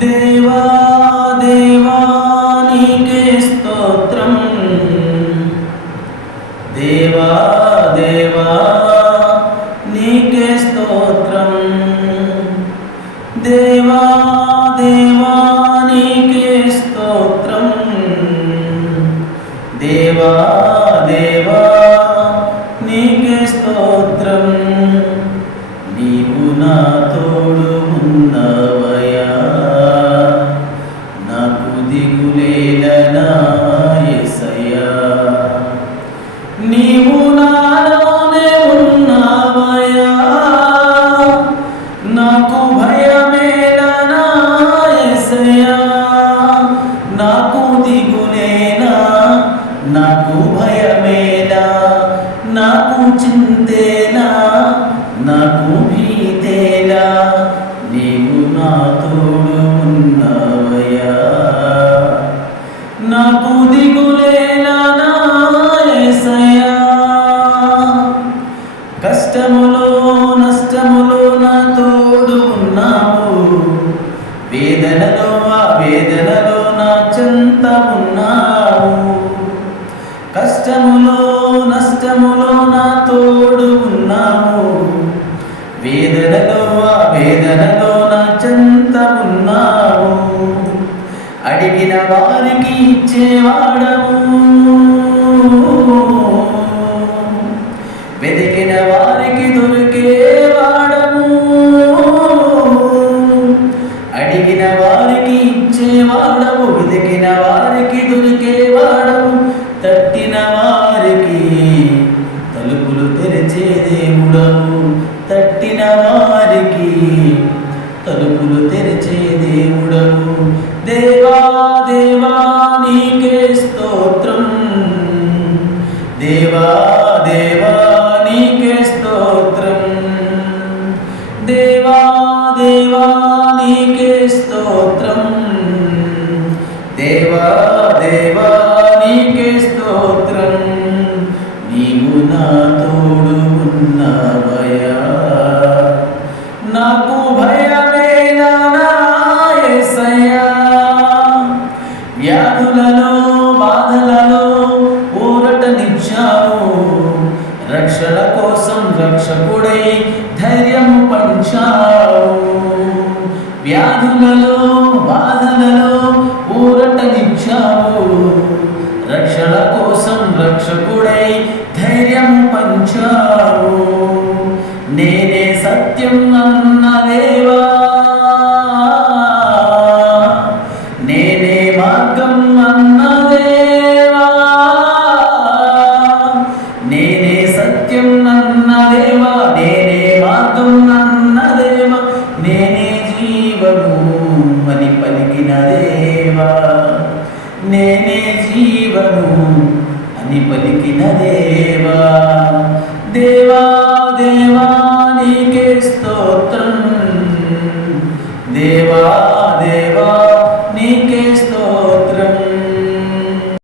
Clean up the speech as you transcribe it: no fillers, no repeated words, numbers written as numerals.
దేవా దేవా నీకే స్తోత్రం. దేవా దేవా నీకే స్తోత్రం. దేవా దేవా నీకే స్తోత్రం. దేవా దేవా నీకే స్తోత్రం. నీవు నా తోడు ఉన్నవయా, నాకు దిగులేలనా యేసయ్యా. నీవు నాలోనే ఉన్నవయా, నాకు భయమేలనా యేసయ్యా. నాకు దిగులేనా, నాకు భయమేలా, నాకు చింతేలా, నాకు భీతేలా. నీవు నా తోడు ఉన్నవయా, నాకు దిగులేలా నా యేసయ్యా. కష్టములో నష్టములో నా తోడు ఉన్నావు, వేదనలో ఆ వేదనలో నా చెంత ఉన్నావు. కష్టములో నష్టములో నా తోడు ఉన్నావు, వేదనలో ఆ వేదనలో నా చెంత ఉన్నావు. అడిగిన వారికి ఇచ్చేవాడవు, వెతికిన వారికి దొరికేవాడము. అడిగిన వారికి ఇచ్చేవాడవు, వెతికిన వారికి దొరికేవాడవు. తట్టిన వారికి తలుపులు తెరిచే దేవుడవు, తట్టిన వారికి తలుపులు తెరిచే దేవుడవు. దేవా దేవా నీకే స్తోత్రం. దేవా దేవా నీకే స్తోత్రం. దేవా దేవా నీకే స్తోత్రం. దేవా దేవా నీకే స్తోత్రం. నీవు నా తోడు ఉన్నవయా, నాకు భయమేలా నా యేసయ్యా. వ్యాధులలో బాధలలో ఊరటనిచ్చావు, రక్షణ కోసం రక్షకుడై ధైర్యము పంచావు. వ్యాధులలో బాధలలో ఊరటనిచ్చావు, రక్షణ కోసం రక్షకుడై ధైర్యం పంచావు. నేనే సత్యం అన్న దేవా, నేనే మార్గం అన్న దేవా. నేనే సత్యం అన్న దేవా, నేనే మార్గం అన్న దేవా. నేనే జీవము అని పలికిన దేవా, నేనే జీవము అని పలికిన దేవా. దేవా